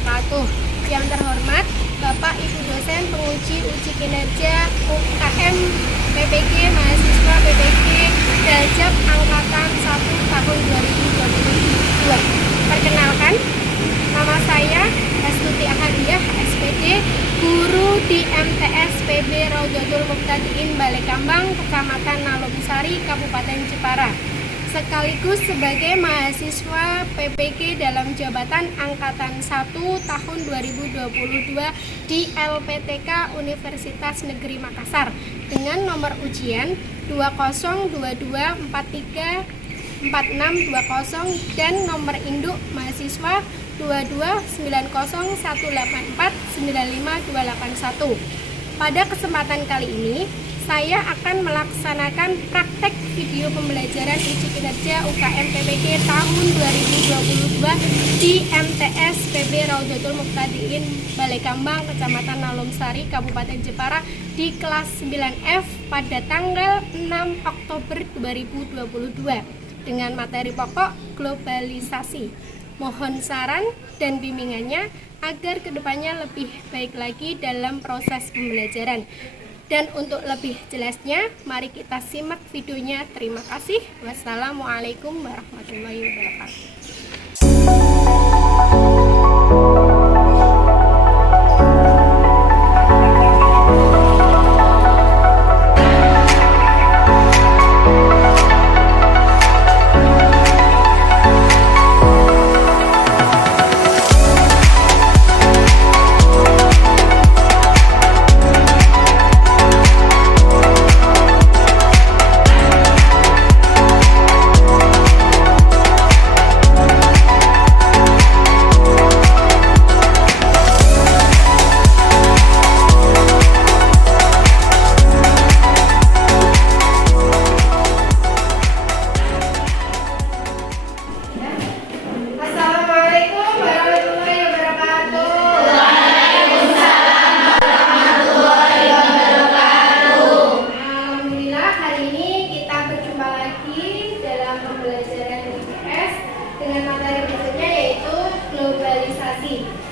wabarakatuh. Yang terhormat Bapak Ibu dosen penguji uji kinerja UKM PPG mahasiswa PPG Dajab angkatan 1 tahun 2022. Perkenalkan, nama saya Astuti Ahadiah, SPD, guru di MTS PB Raudhatul Muqtadiin Balekambang, Kecamatan Nalomsari, Kabupaten Jepara, sekaligus sebagai mahasiswa PPG dalam jabatan Angkatan 1 tahun 2022 di LPTK Universitas Negeri Makassar dengan nomor ujian 2022434620 dan nomor induk mahasiswa 22901849521. Pada kesempatan kali ini saya akan melaksanakan praktek video pembelajaran uji kinerja UKM PPG tahun 2022 di MTS PB Raudhatul Muqtadiin Balekambang, Kecamatan Nalomsari, Kabupaten Jepara di kelas 9F pada tanggal 6 Oktober 2022 dengan materi pokok globalisasi. Mohon saran dan bimbingannya agar kedepannya lebih baik lagi dalam proses pembelajaran. Dan untuk lebih jelasnya, mari kita simak videonya. Terima kasih. Wassalamualaikum warahmatullahi wabarakatuh.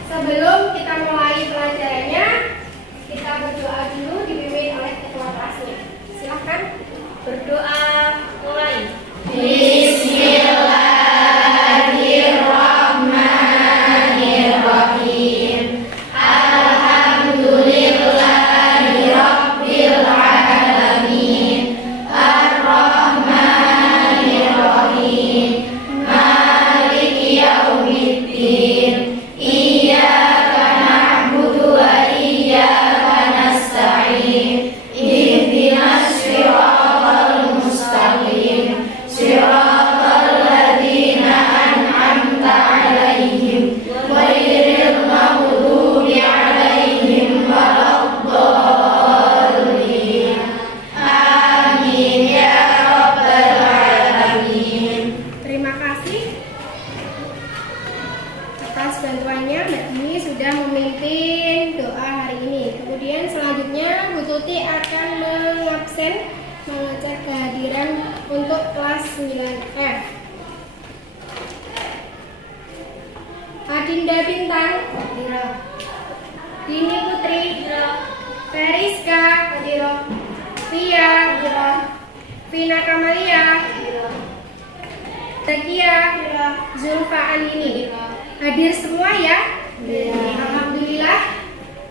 Sebelum kita mulai pelajarannya, kita berdoa dulu dipimpin oleh ketua kelasnya. Silahkan berdoa mulai. Bismillahirrahmanirrahim. Alhamdulillahirabbil alamin. Arrahmanirrahim. Maliki yaumiddin. Atas bantuannya Mbak Dini sudah memimpin doa hari ini. Kemudian selanjutnya Bu Tuti akan mengabsen mengecek kehadiran untuk kelas 9F. Adinda Bintang, Dini Putri, Feriska, Via, Vina Kamalia, Zakia, Zulfa Anini. Hadir semua ya? Alhamdulillah.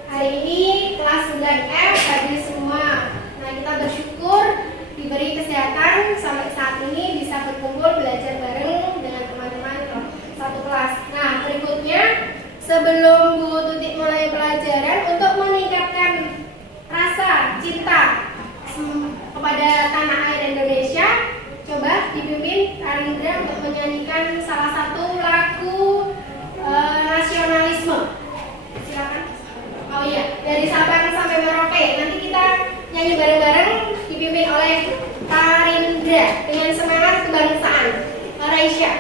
Hari ini kelas 9F hadir semua. Nah, kita bersyukur diberi kesehatan sampai saat ini bisa berkumpul belajar bareng dengan teman-teman satu kelas. Nah, berikutnya sebelum Bu Tuti mulai pelajaran, untuk meningkatkan rasa cinta kepada tanah air Indonesia, coba dipimpin Arindra untuk menyanyikan salah satu lagu nasionalisme. Silakan. Oh iya, dari Sabang sampai Merauke. Nanti kita nyanyi bareng-bareng dipimpin oleh Arindra dengan semangat kebangsaan Malaysia.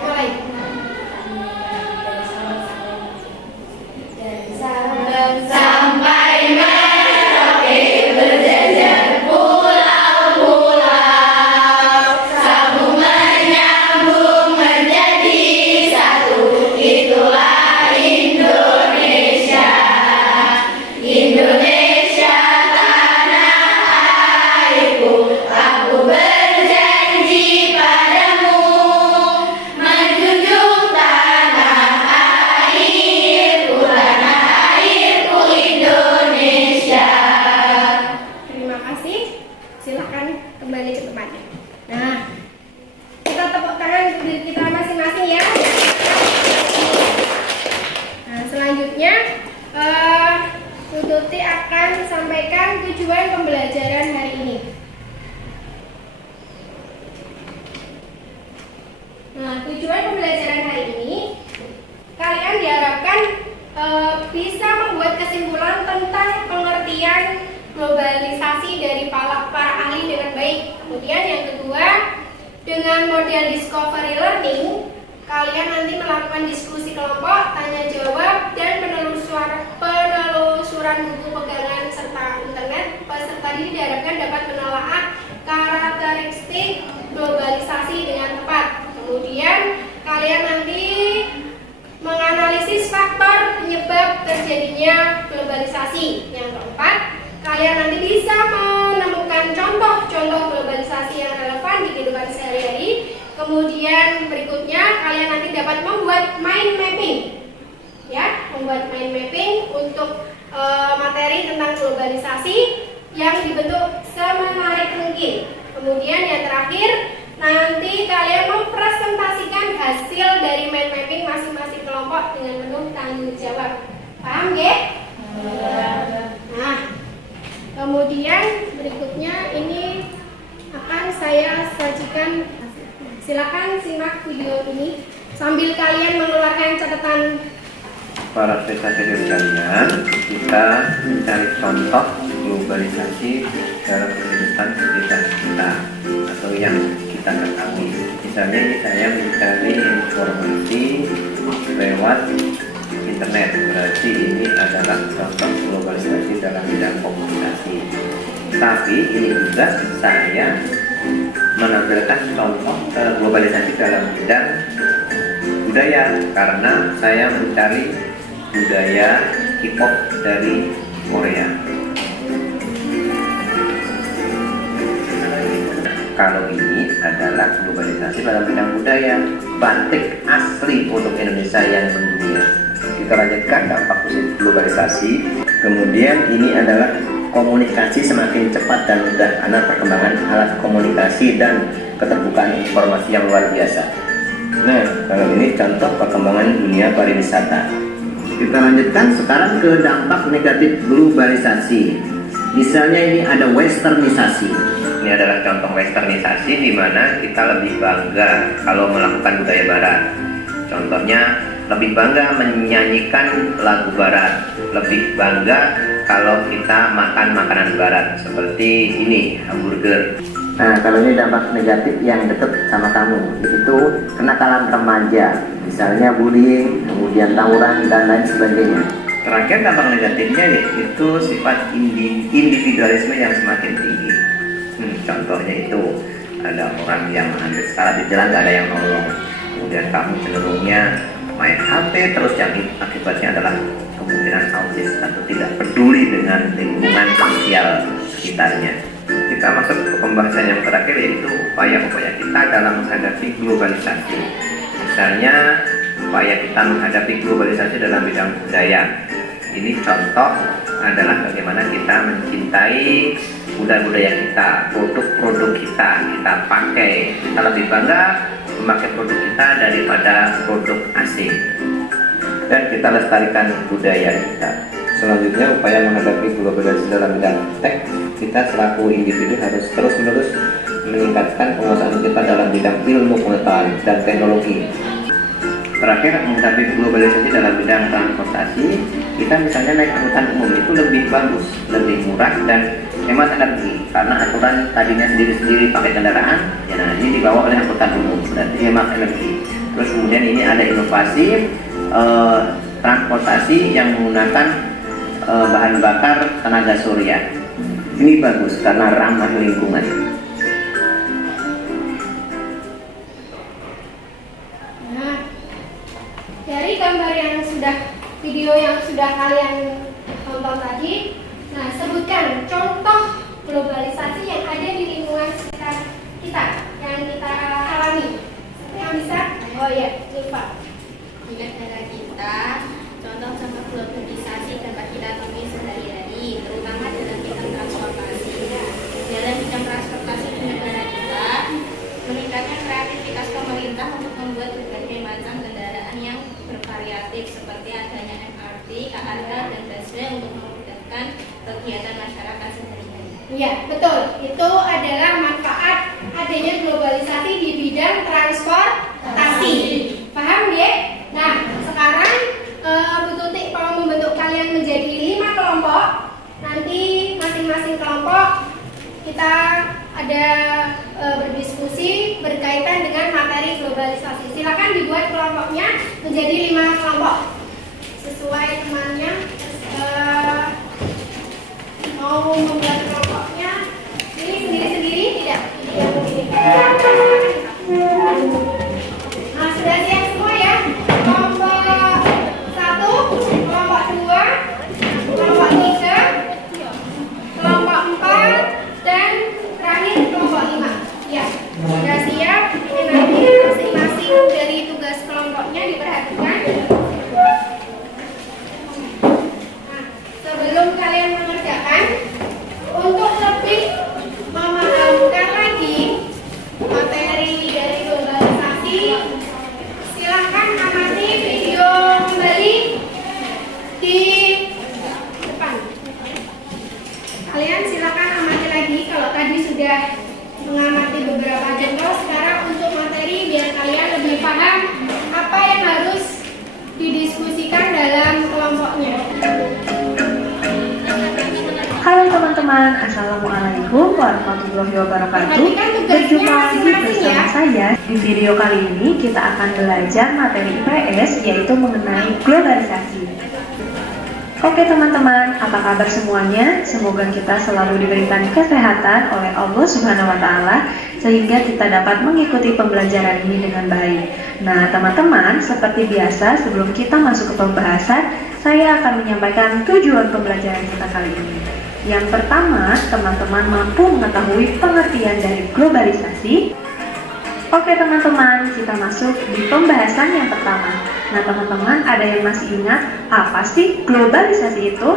Mulai. Dari Sabang sampai Merauke berjejer pulau-pulau, sambung menyambung menjadi satu, itu selanjutnya Bu Tuti akan sampaikan tujuan pembelajaran hari ini. Nah, tujuan pembelajaran hari ini, kalian diharapkan bisa membuat kesimpulan tentang pengertian globalisasi dari para ahli dengan baik. Kemudian yang kedua, dengan model discovery learning, kalian nanti melakukan diskusi kelompok, tanya jawab, dan penelusuran buku pegangan serta internet. Peserta ini diharapkan dapat menelaah karakteristik globalisasi dengan tepat. Kemudian kalian nanti menganalisis faktor penyebab terjadinya globalisasi. Yang keempat, kalian nanti bisa menemukan contoh-contoh globalisasi yang relevan di kehidupan sehari-hari. Kemudian berikutnya, kalian nanti dapat membuat mind mapping, ya, membuat mind mapping untuk materi tentang globalisasi yang dibentuk semenarik mungkin. Kemudian yang terakhir, nanti kalian mempresentasikan hasil dari mind mapping masing-masing kelompok dengan penuh tanggung jawab. Paham, ya? Nah, kemudian berikutnya ini akan saya sajikan. Silakan simak video ini sambil kalian mengeluarkan catatan. Para peserta sekalian, kita mencari contoh globalisasi dalam kehidupan sekitar kita atau yang kita ketahui. Misalnya ini saya mencari informasi lewat internet, berarti ini adalah contoh globalisasi dalam bidang komunikasi. Tapi ini juga saya menampilkan contoh globalisasi dalam bidang budaya, karena saya mencari budaya K-pop dari Korea. Kalau ini adalah globalisasi dalam bidang budaya, batik asli untuk Indonesia yang mendunia. Kita lanjutkan dampak positif globalisasi. Kemudian ini adalah komunikasi semakin cepat dan mudah karena perkembangan alat komunikasi dan keterbukaan informasi yang luar biasa. Nah, kalau ini contoh perkembangan dunia pariwisata. Kita lanjutkan sekarang ke dampak negatif globalisasi. Misalnya ini ada westernisasi. Ini adalah contoh westernisasi di mana kita lebih bangga kalau melakukan budaya barat. Contohnya lebih bangga menyanyikan lagu barat, lebih bangga kalau kita makan makanan barat seperti ini, hamburger. Nah, kalau ini dampak negatif yang dekat sama kamu, yaitu kenakalan remaja, misalnya bullying, kemudian tawuran dan lain sebagainya. Terakhir dampak negatifnya yaitu sifat individualisme yang semakin tinggi. Contohnya itu ada orang yang ambil skala di jalan, gak ada yang nolong. Kemudian kamu cenderungnya main HP terus, yang akibatnya adalah kemungkinan autis atau tidak peduli dengan lingkungan sosial sekitarnya. Kita masuk ke pembahasan yang terakhir, yaitu upaya-upaya kita dalam menghadapi globalisasi. Misalnya upaya kita menghadapi globalisasi dalam bidang budaya. Ini contoh adalah bagaimana kita mencintai budaya-budaya kita, produk-produk kita pakai. Kita lebih bangga memakai produk kita daripada produk asing, dan kita lestarikan budaya kita. Selanjutnya, upaya menghadapi globalisasi dalam bidang tech. Kita selaku individu harus terus-menerus meningkatkan penguasaan kita dalam bidang ilmu pengetahuan dan teknologi. Terakhir, menghadapi globalisasi dalam bidang transportasi. Kita misalnya naik angkutan umum itu lebih bagus, lebih murah dan hemat energi, karena aturan tadinya sendiri-sendiri pakai kendaraan, ya nah ini dibawa oleh angkutan umum, berarti hemat energi. Terus kemudian ini ada inovasi transportasi yang menggunakan bahan bakar tenaga surya. Ini bagus karena ramah lingkungan. Nah, dari gambar yang video yang sudah kalian tonton tadi, nah sebutkan contoh globalisasi yang ada di lingkungan sekitar kita, yang kita alami. Yang bisa? Oh ya, Nifa. Di negara kita, contoh-contoh globalisasi dapat kita temui sehari-hari, terutama dalam bidang transportasi. Dalam bidang transportasi di negara kita, meningkatnya kreativitas pemerintah untuk membuat berbagai macam kendaraan yang bervariatif, seperti adanya MRT, Iya, betul. Itu adalah manfaat adanya globalisasi di bidang transportasi. Paham, Dek? Nah, sekarang Bu Tutik mau membentuk kalian menjadi 5 kelompok. Nanti masing-masing kelompok kita ada berdiskusi berkaitan dengan materi globalisasi. Silakan dibuat kelompoknya menjadi 5 kelompok sesuai temannya. Mau membuat kelompoknya ini sendiri-sendiri tidak? Tidak begini. Nah, sudah siap semua ya? Kelompok 1, kelompok 2, kelompok 3, kelompok 4, dan terakhir kelompok 5. Ya, sudah siap. Ini nanti masing-masing dari tugas kelompoknya diperhatikan. Nah, sebelum kalian mengerjakan, untuk lebih memahamkan lagi materi dari globalisasi, silahkan amati video kembali di depan. Kalian silakan amati lagi. Kalau tadi sudah mengamati beberapa contoh, sekarang untuk materi biar kalian lebih paham apa yang harus didiskusikan dalam kelompoknya. Halo teman-teman, Assalamualaikum warahmatullahi wabarakatuh. Berjumpa lagi bersama saya. Di video kali ini kita akan belajar materi IPS, yaitu mengenai globalisasi. Oke teman-teman, apa kabar semuanya? Semoga kita selalu diberikan kesehatan oleh Allah Subhanahu wa Ta'ala sehingga kita dapat mengikuti pembelajaran ini dengan baik. Nah teman-teman, seperti biasa sebelum kita masuk ke pembahasan, saya akan menyampaikan tujuan pembelajaran kita kali ini. Yang pertama, teman-teman mampu mengetahui pengertian dari globalisasi. Oke teman-teman, kita masuk di pembahasan yang pertama. Nah teman-teman, ada yang masih ingat apa sih globalisasi itu?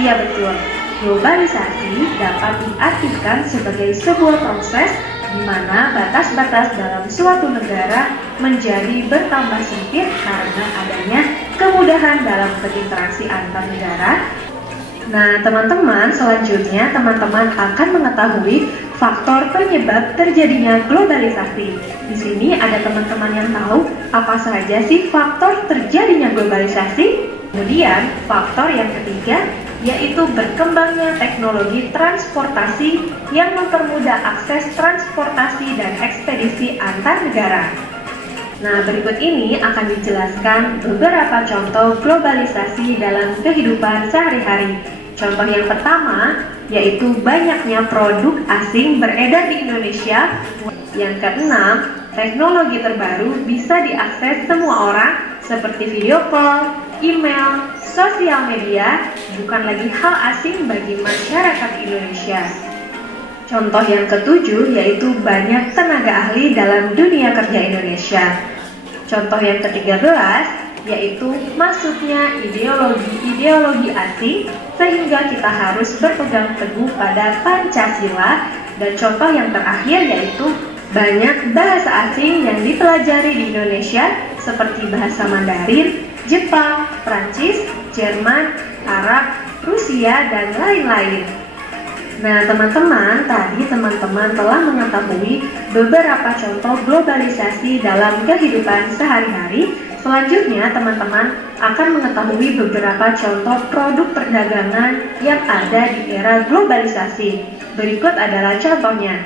Iya betul, globalisasi dapat diartikan sebagai sebuah proses di mana batas-batas dalam suatu negara menjadi bertambah sempit karena adanya kemudahan dalam berinteraksi antar negara. Nah, teman-teman, selanjutnya teman-teman akan mengetahui faktor penyebab terjadinya globalisasi. Di sini ada teman-teman yang tahu apa saja sih faktor terjadinya globalisasi? Kemudian, faktor yang ketiga yaitu berkembangnya teknologi transportasi yang mempermudah akses transportasi dan ekspedisi antar negara. Nah, berikut ini akan dijelaskan beberapa contoh globalisasi dalam kehidupan sehari-hari. Contoh yang pertama, yaitu banyaknya produk asing beredar di Indonesia. Yang keenam, teknologi terbaru bisa diakses semua orang seperti video call, email, sosial media, bukan lagi hal asing bagi masyarakat Indonesia. Contoh yang ketujuh, yaitu banyak tenaga ahli dalam dunia kerja Indonesia. Contoh yang ke-13 yaitu masuknya ideologi asing sehingga kita harus berpegang teguh pada Pancasila. Dan contoh yang terakhir yaitu banyak bahasa asing yang dipelajari di Indonesia seperti bahasa Mandarin, Jepang, Prancis, Jerman, Arab, Rusia, dan lain-lain. Nah teman-teman, tadi teman-teman telah mengetahui beberapa contoh globalisasi dalam kehidupan sehari-hari. Selanjutnya teman-teman akan mengetahui beberapa contoh produk perdagangan yang ada di era globalisasi. Berikut adalah contohnya.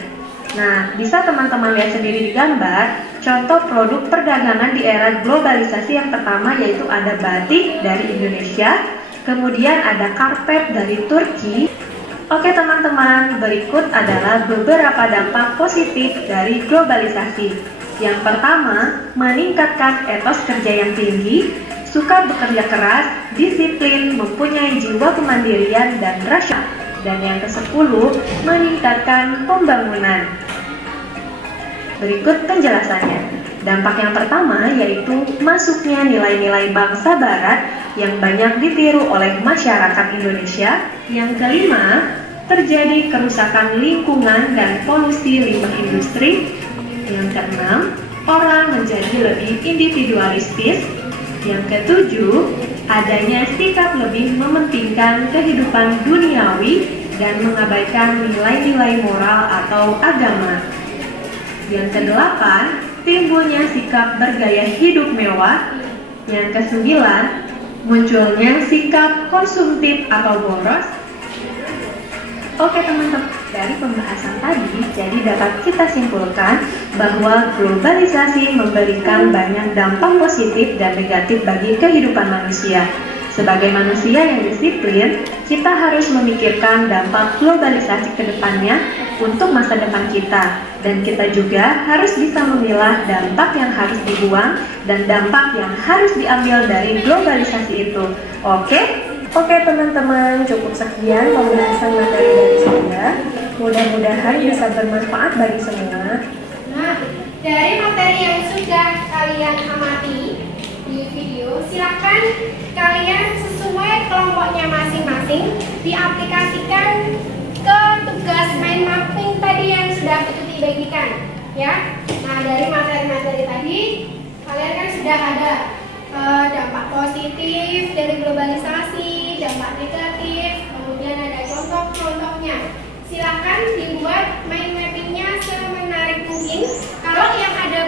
Nah, bisa teman-teman lihat sendiri di gambar contoh produk perdagangan di era globalisasi. Yang pertama yaitu ada batik dari Indonesia, kemudian ada karpet dari Turki. Oke teman-teman, berikut adalah beberapa dampak positif dari globalisasi. Yang pertama, meningkatkan etos kerja yang tinggi, suka bekerja keras, disiplin, mempunyai jiwa kemandirian dan rasa. Dan yang ke-10, meningkatkan pembangunan. Berikut penjelasannya. Dampak yang pertama yaitu masuknya nilai-nilai bangsa barat yang banyak ditiru oleh masyarakat Indonesia. Yang kelima, terjadi kerusakan lingkungan dan polusi limbah industri. Yang keenam, orang menjadi lebih individualistis. Yang ketujuh, adanya sikap lebih mementingkan kehidupan duniawi. dan mengabaikan nilai-nilai moral atau agama. Yang kedelapan, timbulnya sikap bergaya hidup mewah. Yang kesembilan, munculnya sikap konsumtif atau boros. Oke teman-teman, dari pembahasan tadi, jadi dapat kita simpulkan bahwa globalisasi memberikan banyak dampak positif dan negatif bagi kehidupan manusia. Sebagai manusia yang disiplin, kita harus memikirkan dampak globalisasi ke depannya untuk masa depan kita. Dan kita juga harus bisa memilah dampak yang harus dibuang dan dampak yang harus diambil dari globalisasi itu. Oke? Oke teman-teman, cukup sekian pembahasan materi dari saya. Mudah-mudahan bisa bermanfaat bagi semua. Nah, dari materi yang sudah kalian amati di video, silakan kalian sesuai kelompoknya masing-masing diaplikasikan ke tugas mind mapping tadi yang sudah Tuti bagikan, ya. Nah, dari materi-materi tadi kalian kan sudah ada dampak positif dari globalisasi, dampak negatif, kemudian ada contoh-contohnya. Silakan dibuat mind mappingnya semenarik mungkin. Kalau yang ada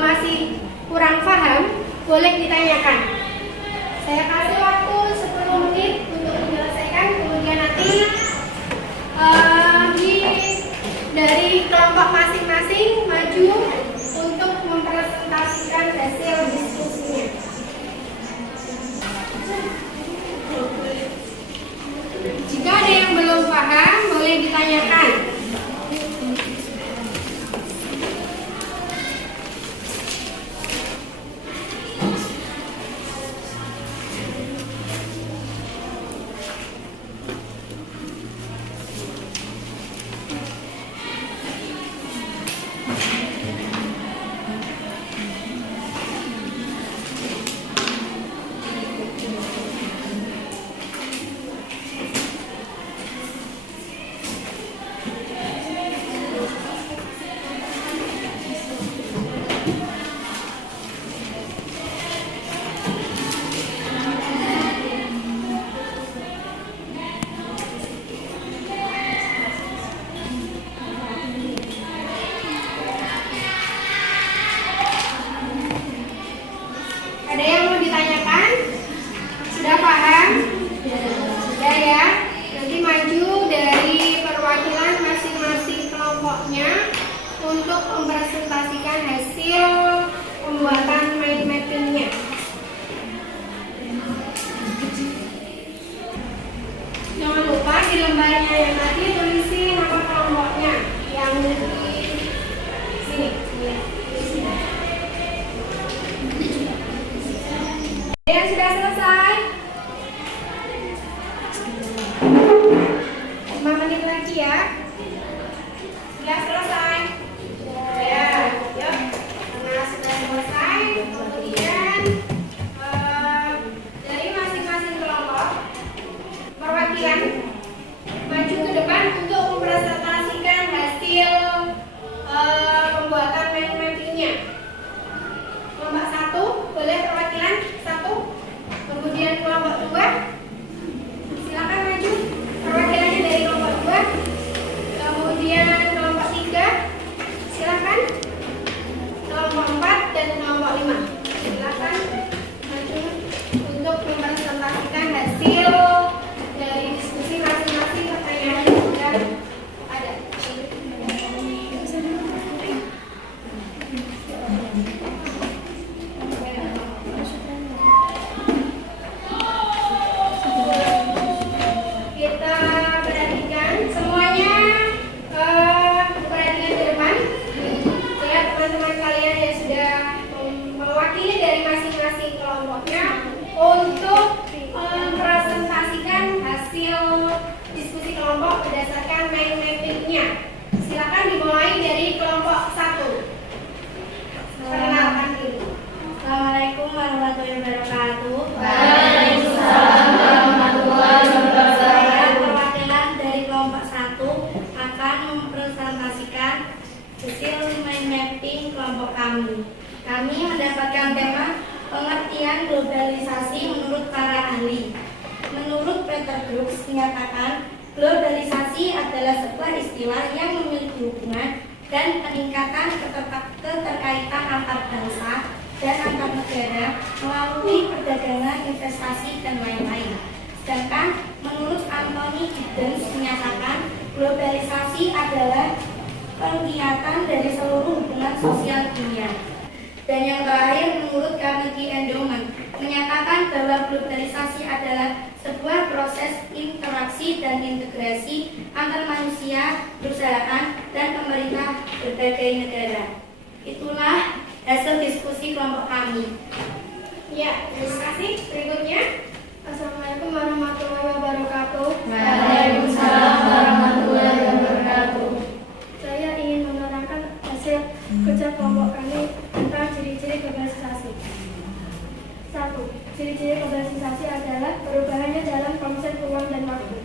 masih kurang paham, boleh ditanyakan. Saya kasih waktu 10 menit untuk menyelesaikan, kemudian nanti dari kelompok masing-masing maju untuk mempresentasikan hasil diskusinya. Jika ada yang belum paham, boleh ditanyakan. Ada yang mau ditanyakan? Sudah paham? Sudah ya? Nanti maju dari perwakilan masing-masing kelompoknya untuk mempresentasikan hasil pembuatan mind mappingnya. Jangan lupa di lembarnya yang tadi tulisi nama kelompoknya yang di sini. Yang sudah selesai? 5 menit lagi ya. Sudah selesai? Ya, yuk. Karena sudah selesai, kemudian dari masing-masing kelompok perwakilan maju ke depan untuk mempresentasikan hasil pembuatan mind mappingnya. Kelompok 1 boleh perwakilan 1, kemudian kelompok 2 silakan maju perwakilannya dari kelompok 2, kemudian kelompok 3 silakan, kelompok 4 dan kelompok 5 silakan maju untuk mempresentasikan hasil dari diskusi masing-masing pertanyaan yang sudah ada. Kita perhatikan semuanya, perhatikan ke depan ya teman-teman kalian yang sudah mewakili dari masing-masing kelompoknya untuk mempresentasikan hasil diskusi kelompok berdasarkan mind mappingnya. Silakan dimulai dari kelompok 1. Perkenalkan diri. Assalamualaikum warahmatullahi wabarakatuh. Waalaikumsalam warahmatullahi wabarakatuh. Saya perwakilan dari kelompok 1 akan mempresentasikan hasil mind mapping kelompok kami. Kami mendapatkan tema pengertian globalisasi menurut para ahli. Menurut Peter Brooks menyatakan globalisasi globalisasi adalah sebuah istilah yang memiliki hubungan dan peningkatan keterkaitan antar bangsa dan antar negara melalui perdagangan, investasi, dan lain-lain. Sedangkan menurut Anthony Giddens menyatakan globalisasi adalah kegiatan dari seluruh hubungan sosial dunia. Dan yang terakhir, menurut Carnegie Endowment menyatakan bahwa globalisasi adalah sebuah proses interaksi dan integrasi antar manusia, perusahaan, dan pemerintah berbagai negara. Itulah hasil diskusi kelompok kami. Ya, terima kasih. Berikutnya, Assalamualaikum warahmatullahi wabarakatuh. Waalaikumsalam warahmatullahi wabarakatuh. Saya ingin menerangkan hasil kerja kelompok kami tentang ciri-ciri globalisasi. 1. Ciri-ciri globalisasi adalah perubahannya dalam konsep ruang dan waktu.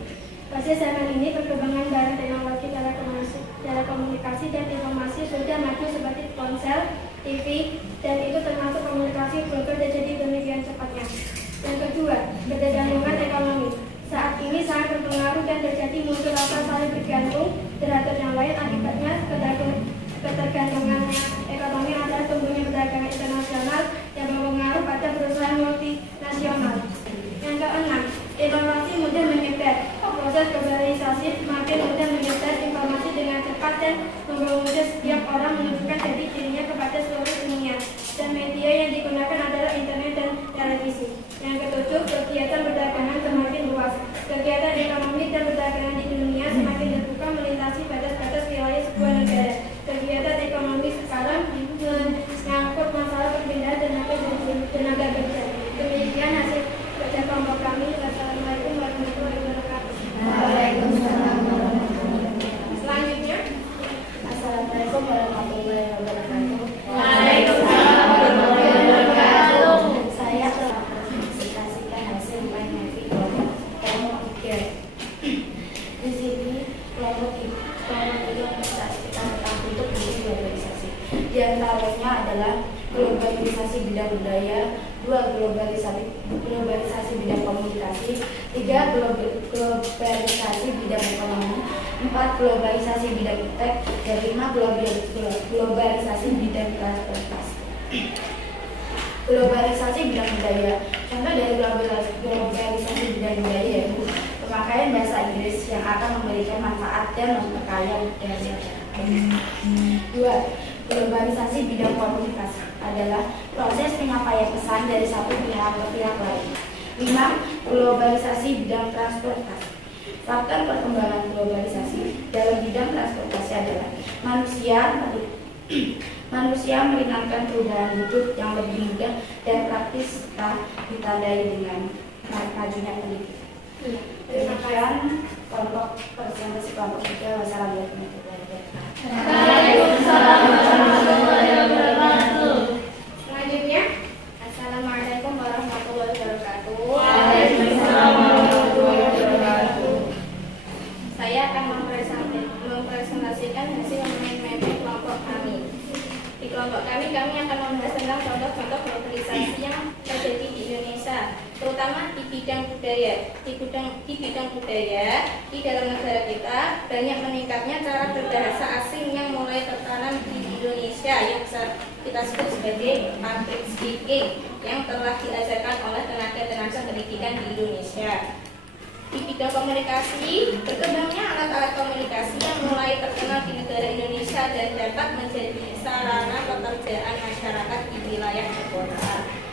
Pada zaman ini, perkembangan barang teknologi telekomunikasi dan informasi sudah maju seperti ponsel, TV, dan itu termasuk komunikasi global terjadi demikian cepatnya. Yang kedua, ketergantungan ekonomi. Saat ini sangat berpengaruh dan terjadi muncul rasa saling bergantung terhadap yang lain. Akibatnya ketergantungan ekonomi adalah tumbuhnya perdagangan internasional yang berpengaruh pada perusahaan multinasional. Yang keenam, informasi mudah menyebar. Proses globalisasi semakin mudah menyebar informasi dengan cepat dan mempermudah setiap orang menunjukkan jati dirinya kepada seluruh dunia. Dan media yang digunakan adalah internet dan televisi. Yang ketujuh, kegiatan perdagangan semakin luas. Kegiatan ekonomi dan perdagangan di dunia semakin terbuka melintasi batas-batas wilayah sebuah negara. Kegiatan ekonomi sekarang menyangkut masalah perpindahan tenaga kerja. Demikian hasil kerja kelompok kami. Wassalamualaikum warahmatullahi wabarakatuh. Waalaikumsalam warahmatullahi wabarakatuh. Selanjutnya, Assalamualaikum warahmatullahi wabarakatuh. Waalaikumsalam warahmatullahi wabarakatuh. Saya telah mempresentasikan hasil UNFI kelompok 3. Di sini kelompok itu mempresentasikan tentang bentuk globalisasi. Di antaranya adalah globalisasi bidang budaya, 2. globalisasi bidang komunikasi, 3. globalisasi bidang ekonomi, 4. globalisasi bidang iptek, dan 5. globalisasi bidang transportasi. Globalisasi bidang budaya. Contoh dari globalisasi bidang budaya yaitu pemakaian bahasa Inggris yang akan memberikan manfaat dan memperkaya budaya. 2. Globalisasi bidang komunikasi adalah proses penyampaian pesan dari satu pihak ke pihak lain. 5. Globalisasi bidang transportasi. Faktor perkembangan globalisasi dalam bidang transportasi adalah manusia meringankan perubahan hidup yang lebih mudah dan praktis serta ditandai dengan majunya pendidikan. Demikian kelompok presentasi kelompok 3. Wassalamualaikum warahmatullahi wabarakatuh. Waalaikumsalam warahmatullahi wabarakatuh. selanjutnya, Assalamualaikum warahmatullahi wabarakatuh. Waalaikumsalam warahmatullahi wabarakatuh. Saya akan mempresentasikan hasil mapping kelompok kami. Di kelompok kami akan membahas tentang contoh-contoh globalisasi yang terjadi di Indonesia, terutama di bidang budaya. Di bidang budaya, di dalam negara kita banyak meningkatnya cara berbahasa asing yang mulai tertanam di Indonesia yang kita sebut sebagai public speaking yang telah diajarkan oleh tenaga-tenaga pendidikan di Indonesia. Di bidang komunikasi, berkembangnya alat-alat komunikasi yang mulai terkenal di negara Indonesia dan dapat menjadi sarana pekerjaan masyarakat di wilayah kota.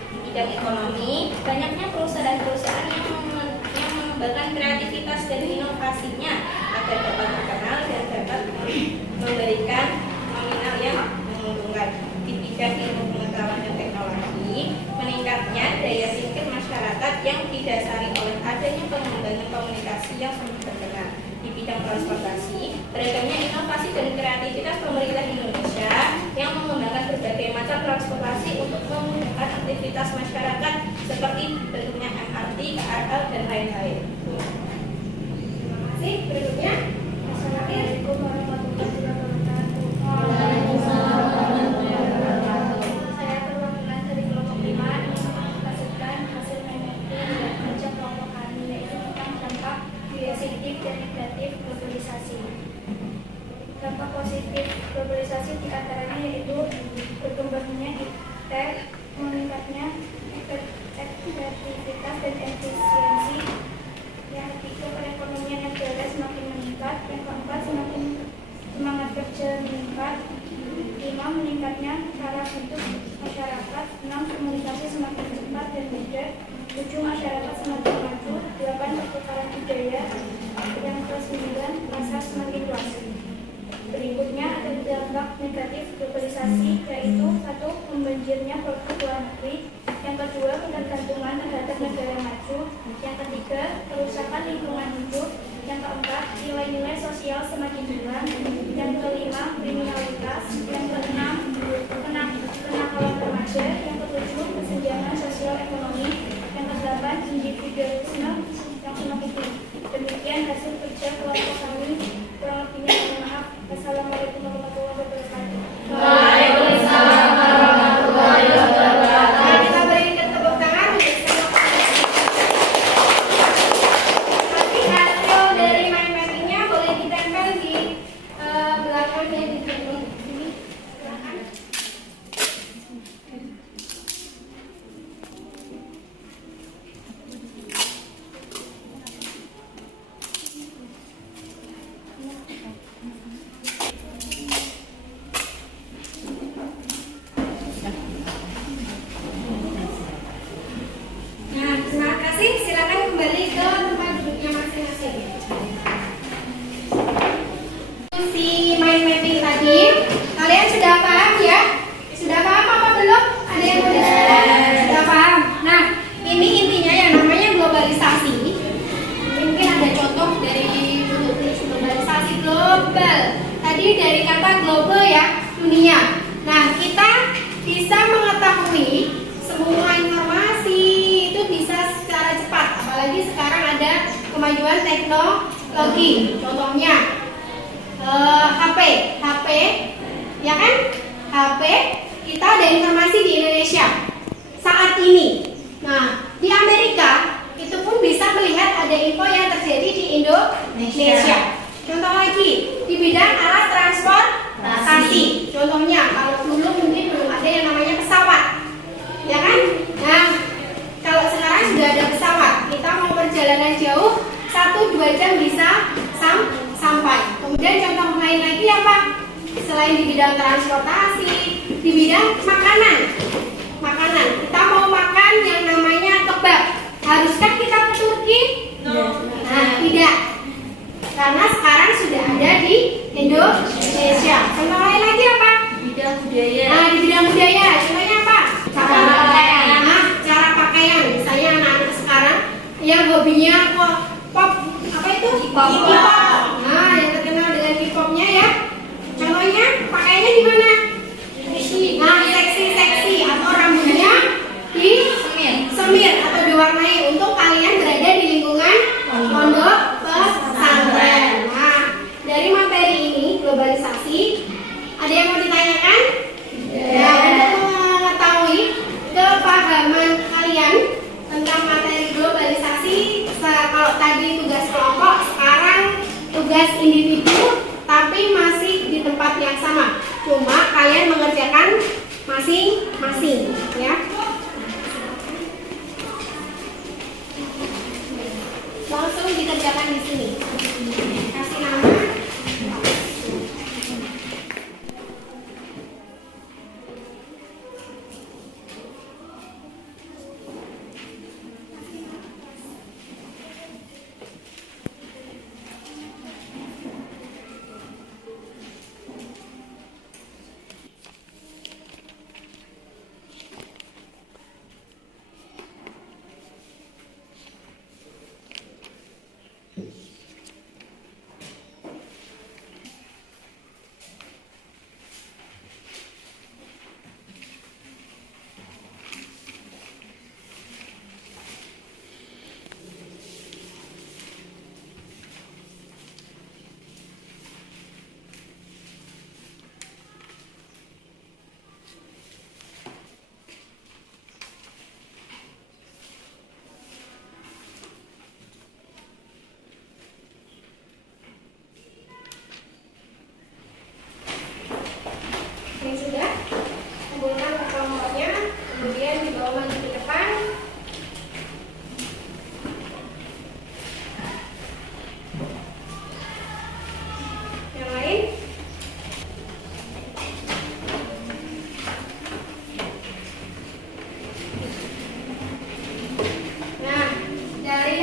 Di bidang ekonomi, banyaknya perusahaan-perusahaan yang mengembangkan kreativitas dan inovasinya agar dapat terkenal dan dapat memberikan nominal yang menguntungkan. Di bidang ilmu pengetahuan dan teknologi, meningkatnya daya pikir masyarakat yang didasari oleh adanya pengembangan komunikasi yang semakin terkenal. Di bidang transportasi, beragamnya inovasi dan kreativitas pemerintah Indonesia yang mengembangkan berbagai macam transportasi untuk memudahkan aktivitas masyarakat seperti bentuknya MRT, KRL, dan lain-lain. terima kasih. Berikutnya, Assalamualaikum warahmatullahi wabarakatuh. Waalaikumsalam warahmatullahi wabarakatuh. Saya perwakilan dari kelompok 5 ingin mempresentasikan hasil mapping dan kerja kelompok kami, yaitu tentang dampak positif dan negatif globalisasi globalisasi diantaranya yaitu berkembangnya iptek, meningkatnya efektivitas dan efisiensi. Yang ketiga, perekonomian negara semakin meningkat. Yang keempat, semakin semangat kerja meningkat. 5. Meningkatnya cara hidup masyarakat. 6. Komunikasi semakin cepat dan mudah. 7. Masyarakat semakin maju. 8. Pertukaran budaya. Yang ke-9, pasar semakin luas. Berikutnya ada dampak negatif globalisasi, yaitu 1. Membanjirnya produk luar negeri. Yang kedua, ketergantungan terhadap negara maju. Yang ketiga, kerusakan lingkungan hidup. Yang keempat, nilai-nilai sosial semakin hilang. Yang kelima, kriminalitas. Yang keenam, kenakalan remaja. Yang ketujuh, kesenjangan sosial ekonomi. Yang kedelapan, individualisme yang semakin tinggi. Demikian hasil kerja kelompok kami. Kurang lebihnya mohon maaf. Wassalamualaikum warahmatullahi wabarakatuh. Waalaikumsalam warahmatullahi wabarakatuh. Kita berikan tepuk tangan untuk semua. Nanti hasil dari mind mappingnya boleh ditempel di belakangnya di sini. Silakan. Nah, terima kasih. Silakan kembali ke tempat duduknya masing-masing. Si mind mapping tadi, kalian sudah paham ya? Sudah paham apa belum? Ada yang mau dijelaskan? Sudah paham. Nah, ini intinya yang namanya globalisasi. Mungkin ada contoh dari dulu globalisasi global. Tadi dari kata global ya, dunia. Nah, kita bisa mengetahui semua informasi itu bisa secara cepat, apalagi sekarang ada kemajuan teknologi. Contohnya HP, ya kan? HP, kita ada informasi di Indonesia saat ini. Nah, di Amerika itu pun bisa melihat ada info yang terjadi di Indonesia. Contoh lagi di bidang alat transportasi. Contohnya kalau dulu mungkin belum ada yang namanya pesawat, ya kan? Nah, kalau sekarang sudah ada pesawat, kita mau perjalanan jauh 1-2 jam bisa sampai. Kemudian contoh lain lagi apa? Selain di bidang transportasi, di bidang makanan. Kita mau makan yang namanya kebab. Haruskah kita ke Turki? Nah, tidak. Karena sekarang sudah ada di Indonesia. Contoh lain lagi apa? Bidang budaya. Nah, di bidang budaya, contohnya apa? Cara pakaian. Nah, cara pakaian. Misalnya anak-anak sekarang yang hobinya pop, apa itu? K-pop. Nah, yang terkenal dengan K-popnya ya. Contohnya pakaiannya gimana? Nah, seksi atau rambutnya di semir atau diwarnai untuk kalian berada di lingkungan pondok pesantren. Nah, dari materi ini globalisasi, ada yang mau ditanyakan? Ya, untuk mengetahui kepahaman kalian tentang materi globalisasi, kalau tadi tugas kelompok, sekarang tugas individu, tapi masih di tempat yang sama. Cuma kalian mengerjakan masing-masing, ya. Langsung dikerjakan di sini. Kasih nama.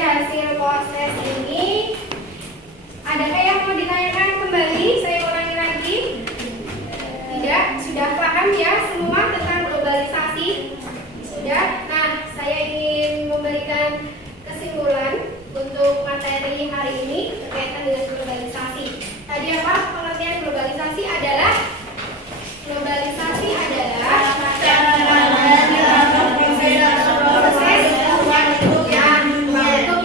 hasil proses ini, adakah yang mau ditanyakan kembali? Saya ulangi lagi. Tidak, sudah paham ya semua tentang globalisasi? Sudah. Nah, saya ingin memberikan kesimpulan untuk materi hari ini berkaitan dengan globalisasi. Tadi apa pengertian globalisasi adalah? Globalisasi adalah proses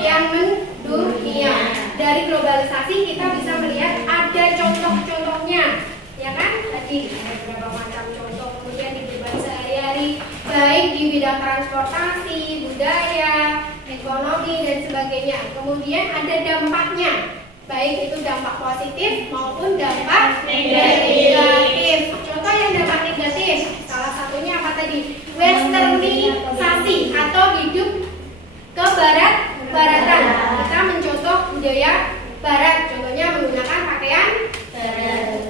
yang mendunia. Dari globalisasi kita bisa melihat ada contoh-contohnya, ya kan? Tadi ada beberapa macam contoh, kemudian di kehidupan sehari-hari, baik di bidang transportasi, budaya, ekonomi dan sebagainya. Kemudian ada dampaknya, baik itu dampak positif maupun dampak negatif. Contoh yang dampak negatif, salah satunya apa tadi? Westernisasi atau hidup ke baratan. Kita mencontoh budaya barat, contohnya menggunakan pakaian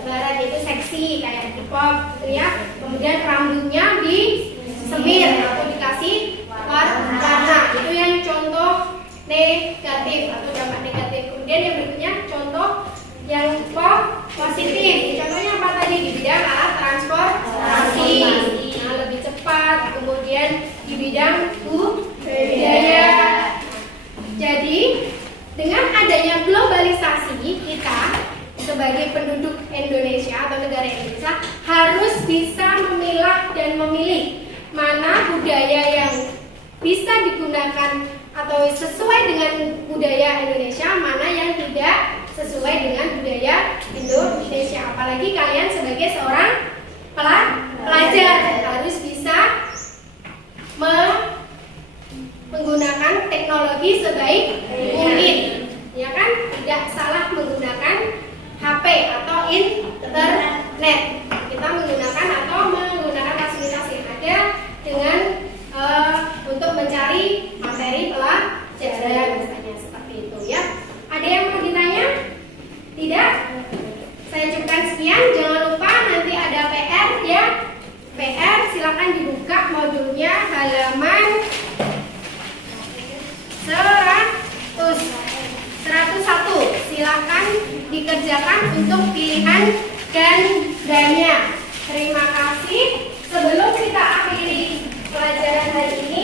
barat itu seksi kayak K-pop gitu ya. Kemudian rambutnya disemir atau dikasih warna. Itu yang contoh negatif atau dampak negatif. Kemudian yang berikutnya contoh yang positif. Contohnya apa tadi? Di bidang alat transportasi, nah, lebih cepat. Kemudian di bidang budaya. Jadi dengan adanya globalisasi, kita sebagai penduduk Indonesia atau negara Indonesia harus bisa memilah dan memilih mana budaya yang bisa digunakan atau sesuai dengan budaya Indonesia, mana yang tidak sesuai dengan budaya Indonesia. Apalagi kalian sebagai seorang pelajar harus bisa menggunakan teknologi sebaik mungkin, ya kan? Tidak salah menggunakan HP atau internet. Kita menggunakan fasilitas yang ada dengan untuk mencari materi pelajaran misalnya seperti itu ya. Ada yang mau ditanya? Tidak? Saya cukupkan sekian. Jangan lupa nanti ada PR ya. PR silakan dibuka modulnya halaman 101. Silakan dikerjakan untuk pilihan gandanya. Terima kasih. Sebelum kita akhiri pelajaran hari ini,